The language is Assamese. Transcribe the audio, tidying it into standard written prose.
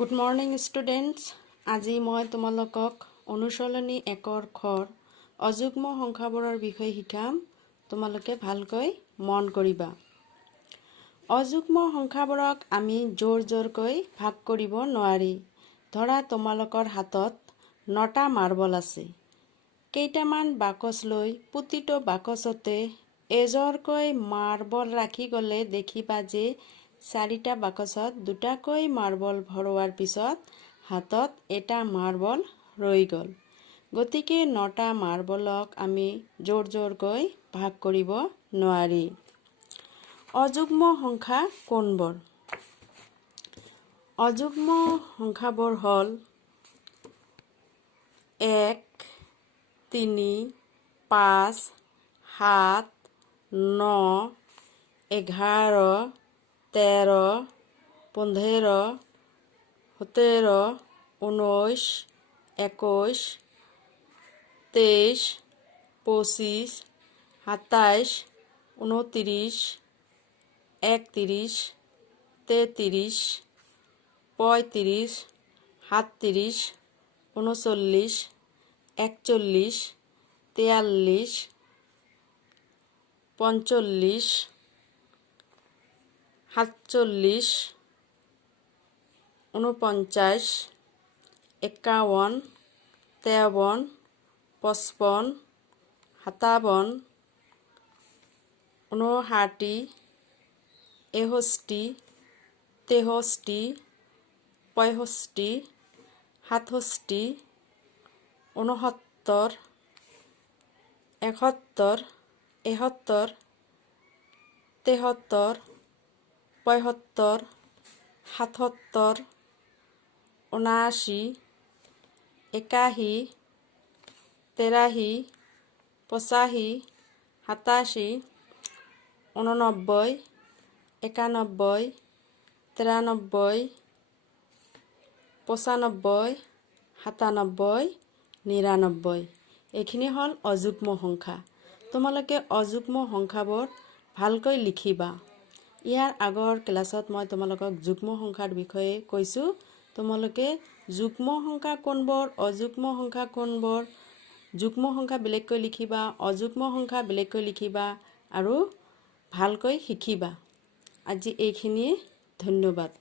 Good morning students. আজি মই তোমালোকক অনুশীলনী 1ৰ খৰ অযুগ্ম সংখ্যাবোৰৰ বিষয়ে শিকাম। তোমালোকে ভালকৈ মন কৰিবা। অযুগ্ম সংখ্যাবোৰক আমি জোৰকৈ ভাগ কৰিব নোৱাৰি। ধৰা তোমালোকৰ হাতত 9টা মাৰ্বল আছে। কেইটামান বাকচ লৈ প্ৰতিটো বাকচতে এজৰকৈ মাৰ্বল ৰাখি গলে দেখিবা যে 4টা বাকচত 2টাকৈ মাৰ্বল ভৰোৱাৰ পিছত হাতত এটা মাৰ্বল ৰৈ গল। গতিকে 9টা মাৰ্বলক আমি জোৰকৈ ভাগ কৰিব নোৱাৰি। অযুগ্ম সংখ্যা কোনবোৰ? অযুগ্ম সংখ্যাবোৰ হ'ল 1, 3, 5, 7, 9, 11, 13, 15, 17, 19, 21, 23, 25, 27, 29, 31, 33, 35, 37, 39, 41, 43, 45, 47, 49, 51, 53, 55, 57, 59, 61, 63, 65, 67, 69, 71, 73, 74, 75, 77, 79, 81, 83, 85, 87, 89, 91, 93, 95, 97, 99। এইখিনি হ'ল অযুগ্ম সংখ্যা। তোমালোকে অযুগ্ম সংখ্যাবোৰ ভালকৈ লিখিবা। ইয়াৰ আগৰ ক্লাছত মই তোমালোকক যুগ্ম সংখ্যাৰ বিষয়ে কৈছোঁ। তোমালোকে যুগ্ম সংখ্যা কোনবোৰ, অযুগ্ম সংখ্যা কোনবোৰ, যুগ্ম সংখ্যা বেলেগকৈ লিখিবা, অযুগ্ম সংখ্যা বেলেগকৈ লিখিবা আৰু ভালকৈ শিকিবা। আজি এইখিনিয়ে। ধন্যবাদ।